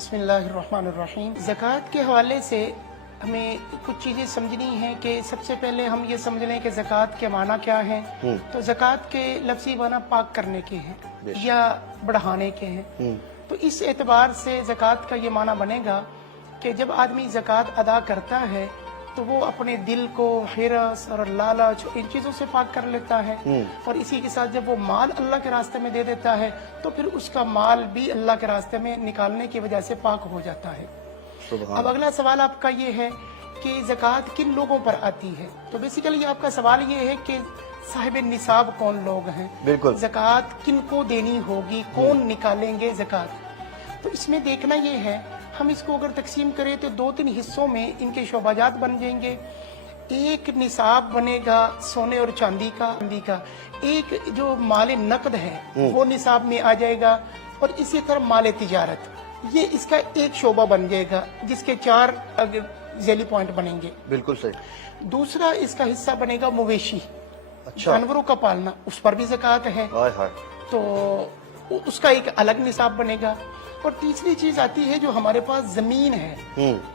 बिस्मिल्लाहिर्रहमानिर्रहीम। ज़कात के हवाले से हमें कुछ चीज़ें समझनी हैं कि सबसे पहले हम ये समझ लें कि ज़कात के माना क्या है। तो ज़कात के लफ्ज़ी माना पाक करने के हैं या बढ़ाने के हैं। तो इस एतबार से ज़कात का ये माना बनेगा कि जब आदमी ज़कात अदा करता है तो वो अपने दिल को हिरस और लालच इन चीज़ों से पाक कर लेता है, और इसी के साथ जब वो माल अल्लाह के रास्ते में दे देता है तो फिर उसका माल भी अल्लाह के रास्ते में निकालने की वजह से पाक हो जाता है। अब अगला सवाल आपका ये है कि ज़कात किन लोगों पर आती है। तो बेसिकली आपका सवाल ये है कि साहिब निसाब कौन लोग हैं, बिल्कुल ज़कात किनको देनी होगी, कौन निकालेंगे ज़कात। तो इसमें देखना ये है, हम इसको अगर तकसीम करें तो 2-3 हिस्सों में इनके शोबाजात बन जाएंगे। एक निसाब बनेगा सोने और चांदी का, एक जो माल नकद है वो निसाब में आ जाएगा, और इसी तरह माल तिजारत ये इसका एक शोबा बन जाएगा जिसके 4 ज़ैली पॉइंट बनेंगे। बिल्कुल सही। दूसरा इसका हिस्सा बनेगा मवेशी, अच्छा, जानवरों का पालना, उस पर भी ज़कात है तो उसका एक अलग निसाब बनेगा। और तीसरी चीज आती है जो हमारे पास जमीन है,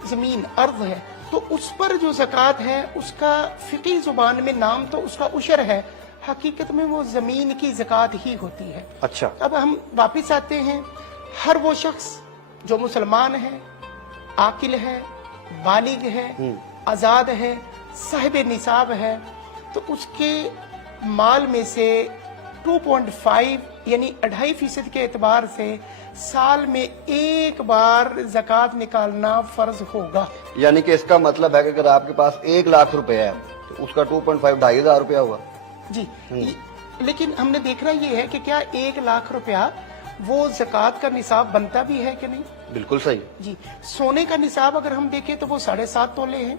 जमीन अर्ज है, तो उस पर जो ज़कात है उसका फिकी जुबान में नाम तो उसका उशर है, हकीकत में वो जमीन की ज़कात ही होती है। अच्छा, अब हम वापिस आते हैं, हर वो शख्स जो मुसलमान है, आकिल है, बालिग है, आजाद है, साहिब निसाब है, तो उसके माल में से 2.5 यानी 2.5% के एतबार से साल में एक बार ज़कात निकालना फर्ज होगा। यानी कि इसका मतलब है कि अगर आपके पास 1 लाख रुपए है तो उसका 2.5 2,500 रुपया हुआ जी। लेकिन हमने देखना ये है कि क्या 1 लाख रुपया वो ज़कात का निसाब बनता भी है कि नहीं। बिल्कुल सही जी। सोने का निसाब अगर हम देखें तो वो 7.5 तोले है,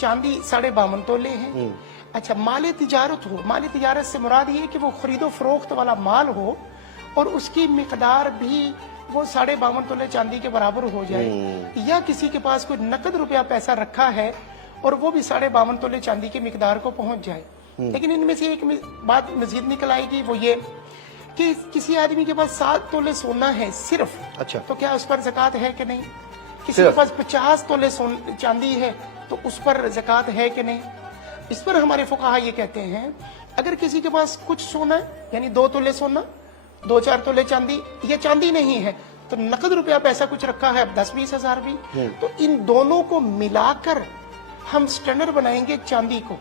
चांदी 52.5 तोले है। अच्छा, माल तिजारत हो, माल तिजारत से मुराद ये कि वो खरीदो फरोख्त वाला माल हो और उसकी मिकदार भी वो 52.5 तोले चांदी के बराबर हो जाए, या किसी के पास कोई नकद रुपया पैसा रखा है और वो भी 52.5 तोले चांदी की मिकदार को पहुंच जाए। लेकिन इनमें से एक बात मजीद निकल आएगी, वो ये कि किसी आदमी के पास 7 तोले सोना है सिर्फ, अच्छा, तो क्या उस पर ज़कात है कि नहीं। किसी के पास 50 तोले चांदी है तो उस पर ज़कात है कि नहीं। इस पर हमारे फुकाहा ये कहते हैं, अगर किसी के पास कुछ सोना यानी 2 तोले सोना, 2-4 तोले चांदी, ये चांदी नहीं है तो नकद रुपया पैसा कुछ रखा है 10-20 हजार भी, तो इन दोनों को मिलाकर हम स्टैंडर्ड बनाएंगे चांदी को।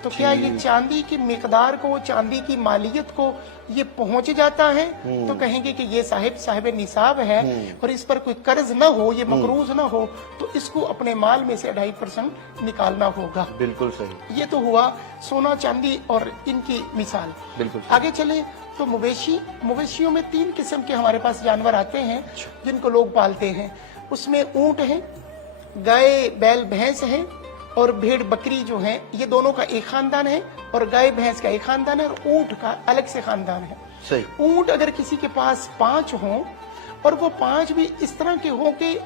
तो क्या ये चांदी की मिकदार को, चांदी की मालियत को ये पहुंच जाता है तो कहेंगे कि ये साहिब निसाब है, और इस पर कोई कर्ज ना हो, ये मकरूज ना हो, तो इसको अपने माल में से 2.5% निकालना होगा। बिल्कुल सही। ये तो हुआ सोना चांदी और इनकी मिसाल। बिल्कुल। आगे चले तो मवेशियों में 3 किस्म के हमारे पास जानवर आते हैं जिनको लोग पालते हैं। उसमें ऊंट है, गाय बैल भैंस है, और भेड़ बकरी जो है, ये दोनों का एक खानदान है, और गाय भैंस का एक खानदान है, और ऊंट का अलग से खानदान है। सही। ऊंट अगर किसी के पास 5 हों और वो 5 भी इस तरह के हों कि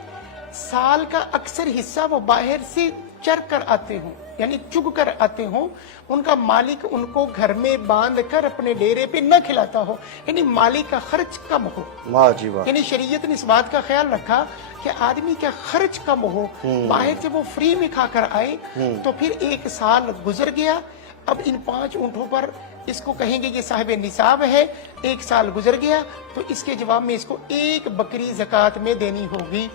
साल का अक्सर हिस्सा वो बाहर से चर कर आते हों यानी चुग कर आते हों, उनका मालिक उनको घर में बांध कर अपने डेरे पे न खिलाता हो, यानी मालिक का खर्च कम हो। वाह जी वाह। यानी शरीयत ने इस बात का ख्याल रखा कि आदमी का खर्च कम हो, बाहर से वो फ्री में खाकर आए, तो फिर 1 साल गुजर गया। अब इन 5 ऊंटों पर इसको कहेंगे ये साहिब निसाब है, 1 साल गुजर गया तो इसके जवाब में इसको 1 बकरी ज़कात में देनी होगी।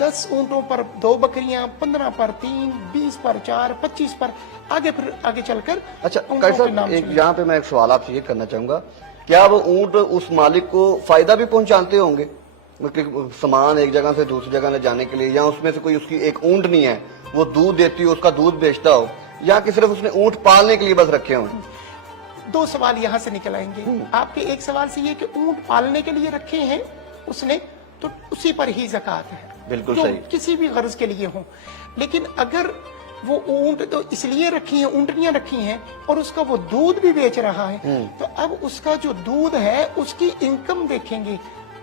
10 ऊंटों पर 2 बकरियां, 15 पर 3, 20 पर 4, 25 पर आगे फिर आगे चलकर। अच्छा साहब, एक यहाँ पे मैं एक सवाल आपसे ये करना चाहूंगा, क्या वो ऊंट उस मालिक को फायदा भी पहुंचाते होंगे, सामान एक जगह से दूसरी जगह ले जाने के लिए, या उसमें से कोई उसकी एक ऊंट नहीं है वो दूध देती हो, उसका दूध बेचता हो, या कि सिर्फ उसने ऊंट पालने के लिए बस रखे हो। 2 सवाल यहाँ से निकल आएंगे। आपके एक सवाल से ये कि ऊंट पालने के लिए रखे हैं उसने, तो उसी पर ही ज़कात है, बिल्कुल जो सही, किसी भी गर्ज के लिए हो। लेकिन अगर वो ऊंट तो इसलिए रखी है, ऊंटनियां रखी हैं, और उसका वो दूध भी बेच रहा है, तो अब उसका जो दूध है उसकी इनकम देखेंगे,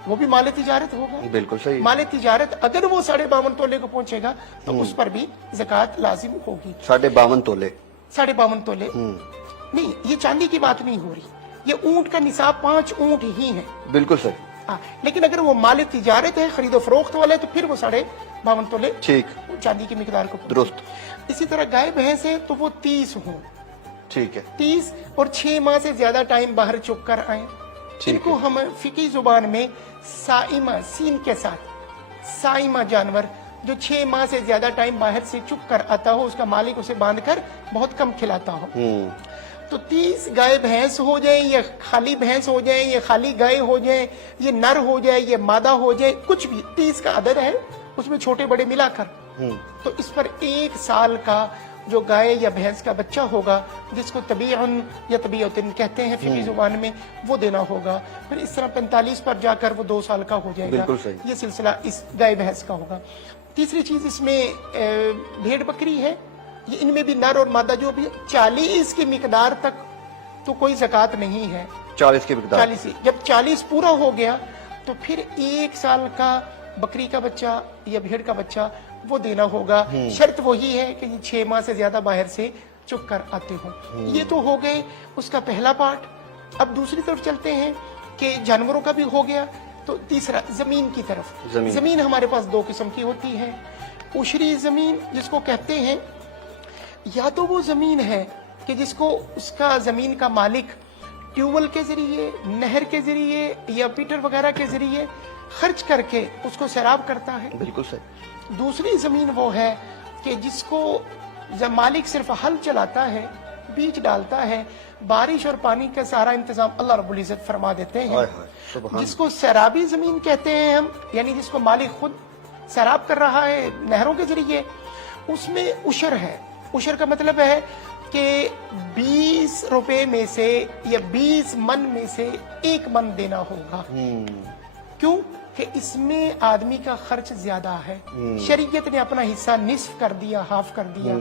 वो भी माले तिजारत होगा। बिल्कुल सही। माले तिजारत अगर वो 52.5 तोले को पहुंचेगा तो उस पर भी ज़कात लाजिम होगी। 52.5 तोले 52.5 तोले नहीं, ये चांदी की बात नहीं हो रही, ये ऊंट का निसाब 5 ऊंट ही है। बिल्कुल सही। لیکن اگر وہ مال تجارت ہے، خرید و فروخت والا ہے، تو پھر وہ 52.5 تولے ٹھیک، چاندی کی مقدار کو درست، اسی طرح گائے بھینس ہے تو وہ 30 ہوں، ٹھیک ہے، 30 اور 6 ماہ سے زیادہ ٹائم باہر چک کر آئیں، ان کو ہم فقہی زبان میں سائمہ سین کے ساتھ سائمہ جانور جو 6 ماہ سے زیادہ ٹائم باہر سے چک کر آتا ہو، اس کا مالک اسے باندھ کر بہت کم کھلاتا ہو، تو 30 گائے بھینس ہو جائیں یا خالی بھینس ہو جائیں یا خالی گائے ہو جائیں، یہ نر ہو جائے یہ مادہ ہو جائے، کچھ بھی 30 کا عدد ہے، اس میں چھوٹے بڑے ملا کر، تو اس پر 1 سال کا جو گائے یا بھینس کا بچہ ہوگا، جس کو طبیعن یا طبیعتن کہتے ہیں فقہی زبان میں، وہ دینا ہوگا، پھر اس طرح 45 پر جا کر وہ 2 سال کا ہو جائے گا، بالکل صحیح، یہ سلسلہ اس گائے بھینس کا ہوگا۔ تیسری چیز اس میں بھیڑ بکری ہے، یہ ان میں بھی نر اور مادہ جو بھی 40 کی مقدار تک تو کوئی زکوٰۃ نہیں ہے، 40 کی مقدار، 40 جب 40 پورا ہو گیا تو پھر 1 سال کا بکری کا بچہ یا بھیڑ کا بچہ وہ دینا ہوگا، شرط وہی ہے کہ یہ 6 ماہ سے زیادہ باہر سے چک کر آتے ہوں۔ یہ تو ہو گئے اس کا پہلا پارٹ۔ اب دوسری طرف چلتے ہیں کہ جانوروں کا بھی ہو گیا، تو تیسرا زمین کی طرف۔ زمین ہمارے پاس 2 قسم کی ہوتی ہے، عشری زمین جس کو کہتے ہیں، یا تو وہ زمین ہے کہ جس کو اس کا زمین کا مالک ٹیوبل کے ذریعے، نہر کے ذریعے یا پیٹر وغیرہ کے ذریعے خرچ کر کے اس کو سیراب کرتا ہے۔ بالکل صحیح۔ دوسری زمین وہ ہے کہ جس کو مالک صرف ہل چلاتا ہے، بیج ڈالتا ہے، بارش اور پانی کا سارا انتظام اللہ رب العزت فرما دیتے ہیں، جس کو سیرابی زمین کہتے ہیں ہم، یعنی جس کو مالک خود سیراب کر رہا ہے نہروں کے ذریعے، اس میں عشر ہے۔ عشر کا مطلب ہے کہ 20 روپے میں سے یا 20 من میں سے 1 من دینا ہوگا۔ کیوں کہ اس میں آدمی کا خرچ زیادہ ہے، شریعت نے اپنا حصہ نصف کر دیا، ہاف کر دیا،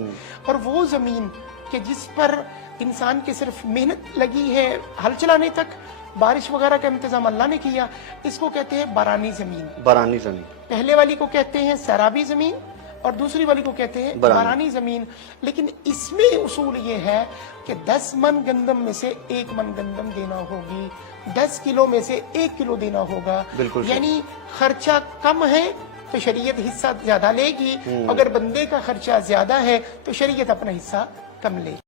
اور وہ زمین کہ جس پر انسان کی صرف محنت لگی ہے ہل چلانے تک، بارش وغیرہ کا انتظام اللہ نے کیا، اس کو کہتے ہیں بارانی زمین۔ بارانی زمین، پہلے والی کو کہتے ہیں سیرابی زمین اور دوسری والی کو کہتے ہیں بارانی زمین۔ لیکن اس میں اصول یہ ہے کہ 10 من گندم میں سے 1 من گندم دینا ہوگی، 10 کلو میں سے 1 کلو دینا ہوگا، یعنی خرچہ کم ہے تو شریعت حصہ زیادہ لے گی، اگر بندے کا خرچہ زیادہ ہے تو شریعت اپنا حصہ کم لے گی۔